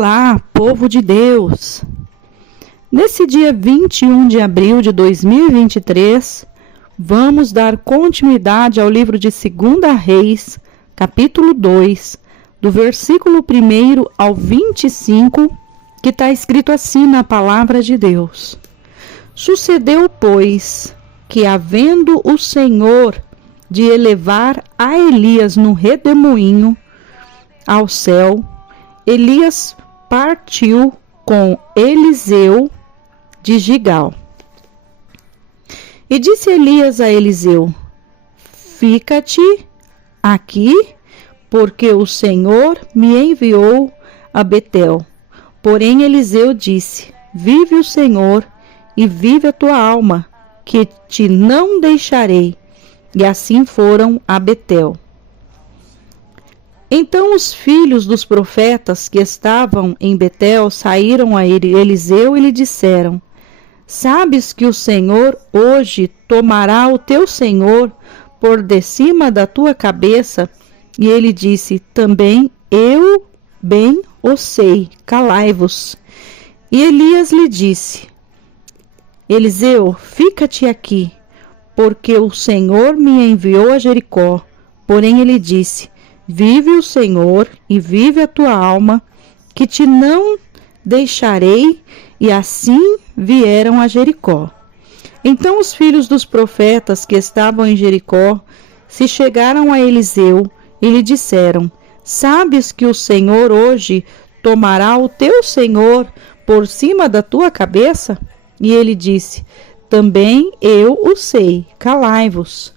Olá, povo de Deus! Nesse dia 21 de abril de 2023, vamos dar continuidade ao livro de 2 Reis, capítulo 2, do versículo 1 ao 25, que está escrito assim na palavra de Deus. Sucedeu, pois, que havendo o Senhor de elevar a Elias no redemoinho ao céu, Elias partiu com Eliseu de Gigal. E disse Elias a Eliseu: Fica-te aqui, porque o Senhor me enviou a Betel. Porém Eliseu disse: Vive o Senhor e vive a tua alma, que te não deixarei. E assim foram a Betel. Então os filhos dos profetas que estavam em Betel saíram a Eliseu e lhe disseram: Sabes que o Senhor hoje tomará o teu senhor por de cima da tua cabeça? E ele disse: Também eu bem o sei, calai-vos. E Elias lhe disse: Eliseu, fica-te aqui, porque o Senhor me enviou a Jericó. Porém ele disse: Vive o Senhor e vive a tua alma, que te não deixarei. E assim vieram a Jericó. Então os filhos dos profetas que estavam em Jericó se chegaram a Eliseu e lhe disseram: Sabes que o Senhor hoje tomará o teu senhor por cima da tua cabeça? E ele disse: Também eu o sei, calai-vos.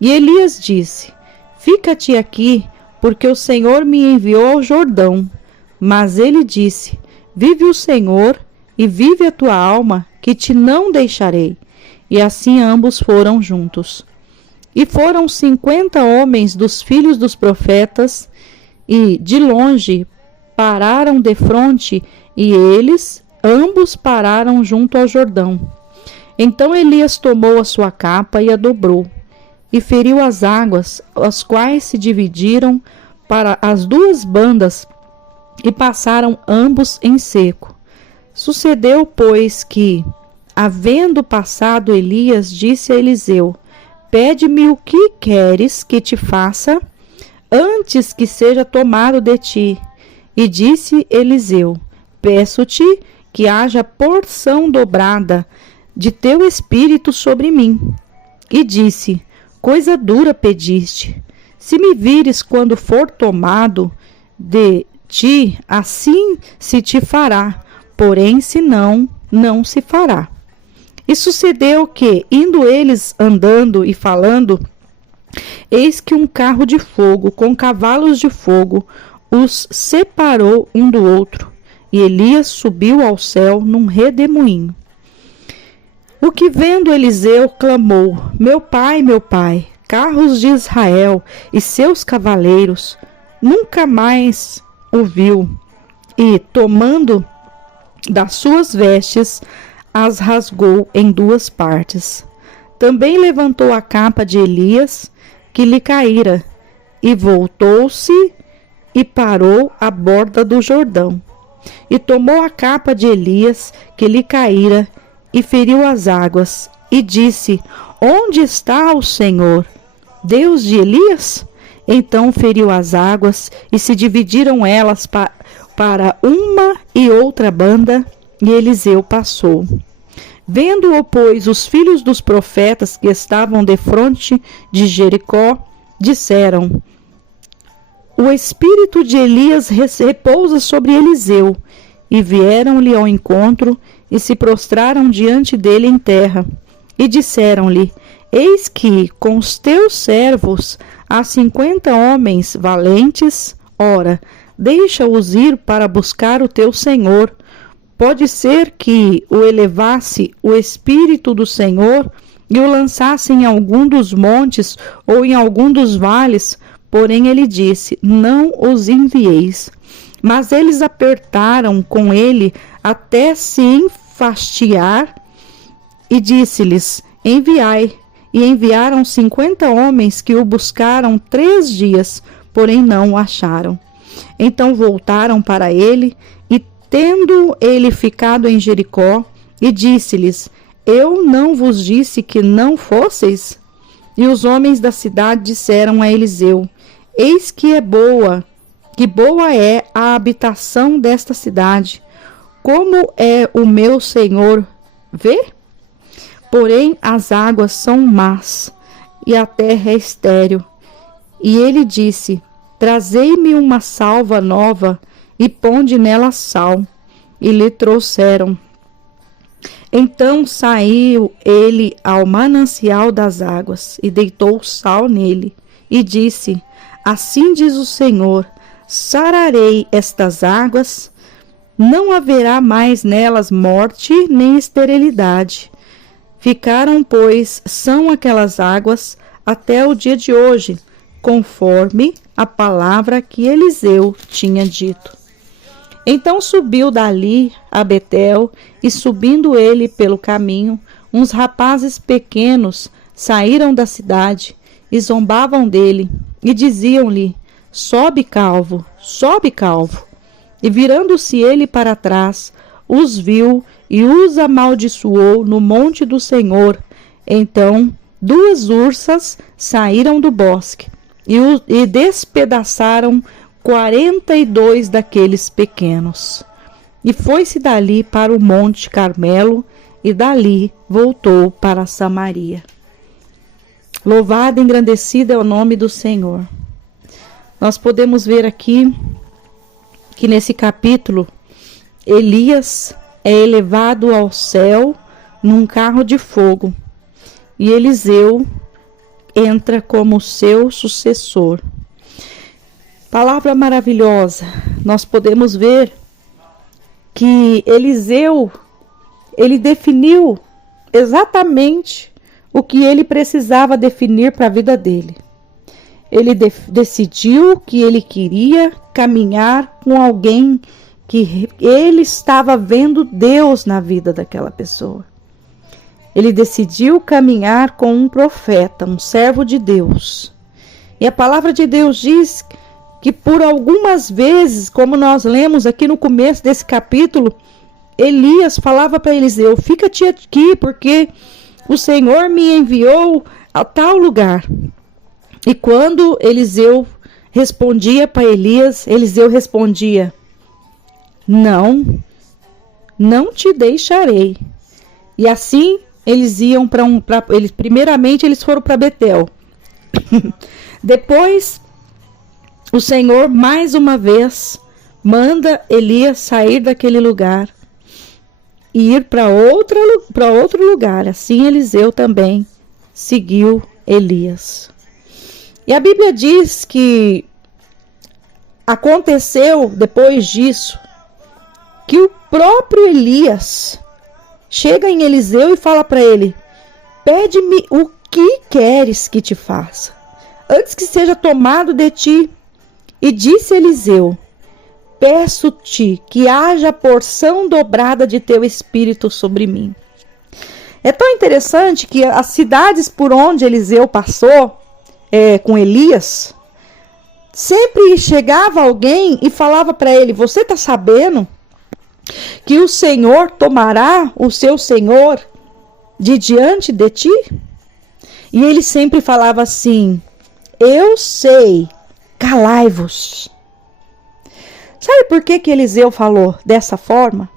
E Elias disse: Fica-te aqui, porque o Senhor me enviou ao Jordão. Mas ele disse: Vive o Senhor e vive a tua alma, que te não deixarei. E assim ambos foram juntos. E foram 50 homens dos filhos dos profetas, e de longe pararam defronte, e eles ambos pararam junto ao Jordão. Então Elias tomou a sua capa e a dobrou, e feriu as águas, as quais se dividiram para as duas bandas, e passaram ambos em seco. Sucedeu, pois, que, havendo passado Elias, disse a Eliseu: Pede-me o que queres que te faça, antes que seja tomado de ti. E disse Eliseu: Peço-te que haja porção dobrada de teu espírito sobre mim. E disse: Coisa dura pediste. Se me vires quando for tomado de ti, assim se te fará, porém se não, não se fará. E sucedeu que, indo eles andando e falando, eis que um carro de fogo com cavalos de fogo os separou um do outro, e Elias subiu ao céu num redemoinho. O que vendo Eliseu clamou: Meu pai, carros de Israel e seus cavaleiros. Nunca mais o viu, e, tomando das suas vestes, as rasgou em duas partes. Também levantou a capa de Elias, que lhe caíra, e voltou-se e parou à borda do Jordão. E tomou a capa de Elias, que lhe caíra, e feriu as águas, e disse: Onde está o Senhor, Deus de Elias? Então feriu as águas, e se dividiram elas para uma e outra banda, e Eliseu passou. Vendo-o, pois, os filhos dos profetas que estavam defronte de Jericó, disseram: O espírito de Elias repousa sobre Eliseu. E vieram-lhe ao encontro, e se prostraram diante dele em terra. E disseram-lhe: Eis que com os teus servos há 50 homens valentes. Ora, deixa-os ir para buscar o teu senhor. Pode ser que o elevasse o Espírito do Senhor e o lançasse em algum dos montes ou em algum dos vales. Porém ele disse: Não os envieis. Mas eles apertaram com ele até se enfastiar, e disse-lhes: Enviai. E enviaram 50 homens que o buscaram 3 dias, porém não o acharam. Então voltaram para ele, e tendo ele ficado em Jericó, e disse-lhes: Eu não vos disse que não fosseis? E os homens da cidade disseram a Eliseu: Eis que boa é a habitação desta cidade. Como é o meu senhor vê? Porém as águas são más, e a terra é estéril. E ele disse: Trazei-me uma salva nova, e ponde nela sal. E lhe trouxeram. Então saiu ele ao manancial das águas, e deitou sal nele, e disse: Assim diz o Senhor: sararei estas águas, não haverá mais nelas morte nem esterilidade. Ficaram, pois, são aquelas águas até o dia de hoje, conforme a palavra que Eliseu tinha dito. Então subiu dali a Betel, e subindo ele pelo caminho, uns rapazes pequenos saíram da cidade e zombavam dele, e diziam-lhe: Sobe, calvo, sobe, calvo. E virando-se ele para trás, os viu e os amaldiçoou no monte do Senhor. Então 2 ursas saíram do bosque e despedaçaram 42 daqueles pequenos. E foi-se dali para o monte Carmelo, e dali voltou para Samaria. Louvado e engrandecido é o nome do Senhor. Nós podemos ver aqui que nesse capítulo Elias é elevado ao céu num carro de fogo, e Eliseu entra como seu sucessor. Palavra maravilhosa. Nós podemos ver que Eliseu, ele definiu exatamente o que ele precisava definir para a vida dele. Ele decidiu que ele queria caminhar com alguém que ele estava vendo Deus na vida daquela pessoa. Ele decidiu caminhar com um profeta, um servo de Deus. E a palavra de Deus diz que por algumas vezes, como nós lemos aqui no começo desse capítulo, Elias falava para Eliseu: fica-te aqui, porque o Senhor me enviou a tal lugar. E quando Eliseu respondia para Elias, Eliseu respondia: não te deixarei. E assim eles iam primeiramente eles foram para Betel. Depois o Senhor mais uma vez manda Elias sair daquele lugar e ir para outro lugar. Assim Eliseu também seguiu Elias. E a Bíblia diz que aconteceu depois disso que o próprio Elias chega em Eliseu e fala para ele: pede-me o que queres que te faça, antes que seja tomado de ti. E disse Eliseu: peço-te que haja porção dobrada de teu espírito sobre mim. É tão interessante que as cidades por onde Eliseu passou com Elias, sempre chegava alguém e falava para ele: você está sabendo que o Senhor tomará o seu senhor de diante de ti? E ele sempre falava assim: eu sei, calai-vos. Sabe por que Eliseu falou dessa forma?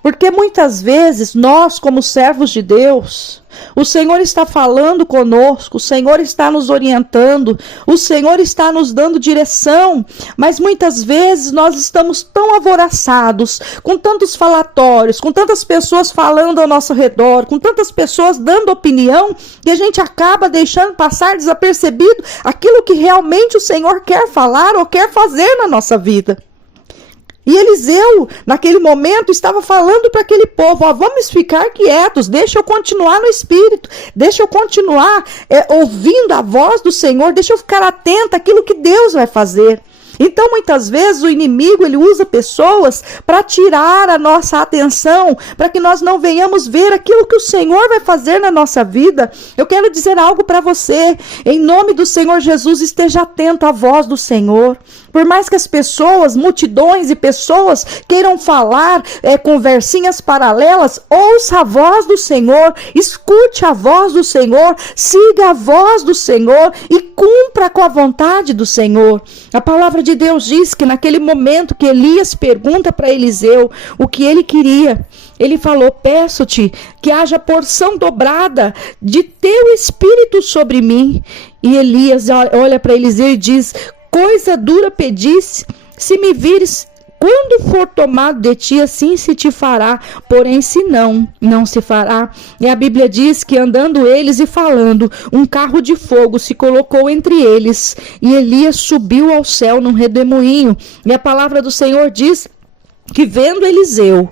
Porque muitas vezes nós, como servos de Deus, o Senhor está falando conosco, o Senhor está nos orientando, o Senhor está nos dando direção, mas muitas vezes nós estamos tão alvoroçados, com tantos falatórios, com tantas pessoas falando ao nosso redor, com tantas pessoas dando opinião, que a gente acaba deixando passar desapercebido aquilo que realmente o Senhor quer falar ou quer fazer na nossa vida. E Eliseu, naquele momento, estava falando para aquele povo: vamos ficar quietos, deixa eu continuar no Espírito, deixa eu continuar ouvindo a voz do Senhor, deixa eu ficar atento àquilo que Deus vai fazer. Então, muitas vezes, o inimigo, ele usa pessoas para tirar a nossa atenção, para que nós não venhamos ver aquilo que o Senhor vai fazer na nossa vida. Eu quero dizer algo para você. Em nome do Senhor Jesus, esteja atento à voz do Senhor. Por mais que as pessoas, multidões e pessoas queiram falar conversinhas paralelas, ouça a voz do Senhor, escute a voz do Senhor, siga a voz do Senhor e cumpra com a vontade do Senhor. A palavra de Deus diz que naquele momento que Elias pergunta para Eliseu o que ele queria, ele falou: peço-te que haja porção dobrada de teu espírito sobre mim. E Elias olha para Eliseu e diz: coisa dura pedisse, se me vires, quando for tomado de ti, assim se te fará, porém se não, não se fará. E a Bíblia diz que andando eles e falando, um carro de fogo se colocou entre eles, e Elias subiu ao céu num redemoinho. E a palavra do Senhor diz que, vendo Eliseu,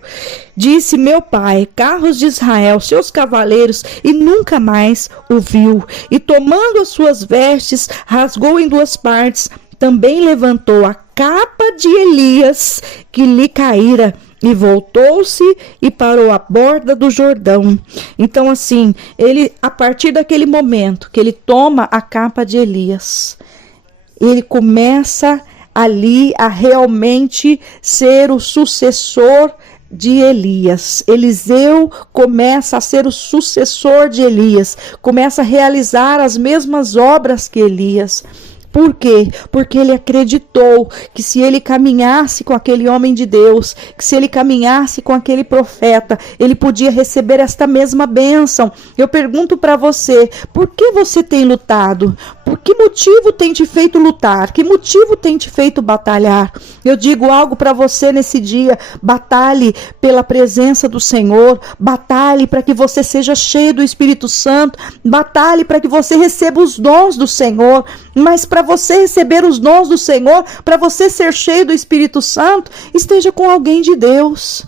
disse: meu pai, carros de Israel, seus cavaleiros, e nunca mais o viu. E tomando as suas vestes, rasgou em duas partes, também levantou a capa de Elias que lhe caíra, e voltou-se e parou à borda do Jordão. Então, assim, ele, a partir daquele momento que ele toma a capa de Elias, ele começa ali a realmente ser o sucessor de Elias. Eliseu começa a ser o sucessor de Elias, começa a realizar as mesmas obras que Elias. Por quê? Porque ele acreditou que se ele caminhasse com aquele homem de Deus, que se ele caminhasse com aquele profeta, ele podia receber esta mesma bênção. Eu pergunto para você, por que você tem lutado? Por que motivo tem te feito lutar? Que motivo tem te feito batalhar? Eu digo algo para você nesse dia: batalhe pela presença do Senhor, batalhe para que você seja cheio do Espírito Santo, batalhe para que você receba os dons do Senhor. Mas para você receber os dons do Senhor, para você ser cheio do Espírito Santo, esteja com alguém de Deus.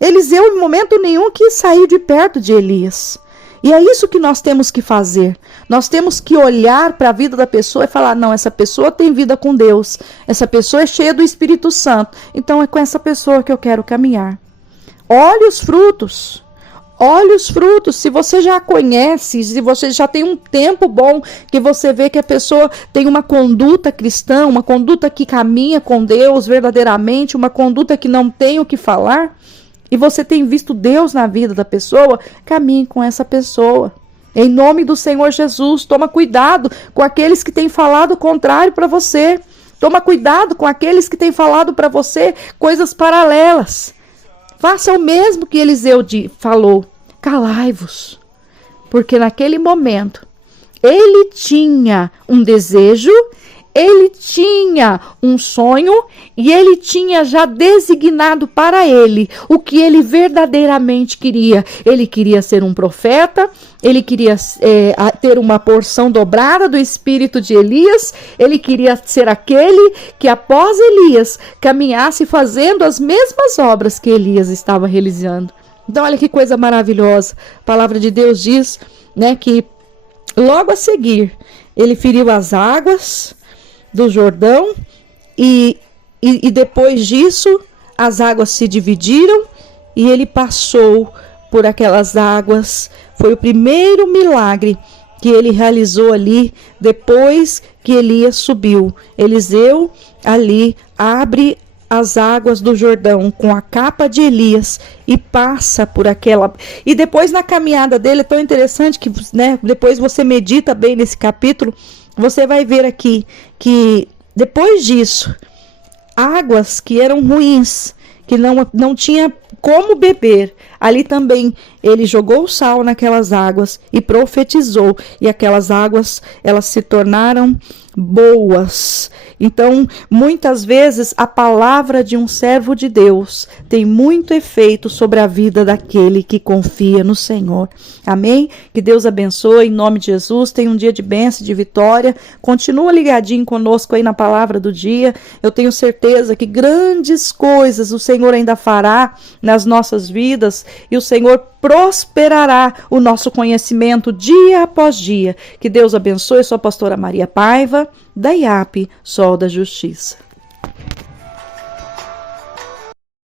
Eliseu, em momento nenhum, quis sair de perto de Elias. E é isso que nós temos que fazer. Nós temos que olhar para a vida da pessoa e falar: não, essa pessoa tem vida com Deus, essa pessoa é cheia do Espírito Santo, então é com essa pessoa que eu quero caminhar. Olhe os frutos. Olhe os frutos. Se você já conhece, se você já tem um tempo bom que você vê que a pessoa tem uma conduta cristã, uma conduta que caminha com Deus verdadeiramente, uma conduta que não tem o que falar, e você tem visto Deus na vida da pessoa, caminhe com essa pessoa. Em nome do Senhor Jesus, toma cuidado com aqueles que têm falado o contrário para você. Toma cuidado com aqueles que têm falado para você coisas paralelas. Faça o mesmo que Eliseu falou: calai-vos. Porque naquele momento, ele tinha um desejo, ele tinha um sonho e ele tinha já designado para ele o que ele verdadeiramente queria. Ele queria ser um profeta, ele queria ter uma porção dobrada do espírito de Elias, ele queria ser aquele que após Elias caminhasse fazendo as mesmas obras que Elias estava realizando. Então olha que coisa maravilhosa. A palavra de Deus diz, né, que logo a seguir ele feriu as águas do Jordão e depois disso as águas se dividiram e ele passou por aquelas águas. Foi o primeiro milagre que ele realizou ali depois que Elias subiu. Eliseu ali abre as águas do Jordão com a capa de Elias e passa por aquela. E depois na caminhada dele é tão interessante que, né, depois você medita bem nesse capítulo, você vai ver aqui que depois disso, águas que eram ruins, que não tinha como beber, ali também ele jogou sal naquelas águas e profetizou, e aquelas águas elas se tornaram boas. Então, muitas vezes a palavra de um servo de Deus tem muito efeito sobre a vida daquele que confia no Senhor. Amém? Que Deus abençoe em nome de Jesus. Tenha um dia de bênção, de vitória. Continua ligadinho conosco aí na palavra do dia. Eu tenho certeza que grandes coisas o Senhor ainda fará nas nossas vidas e o Senhor prosperará o nosso conhecimento dia após dia. Que Deus abençoe. Eu sou a pastora Maria Paiva, da IAP Sol da Justiça.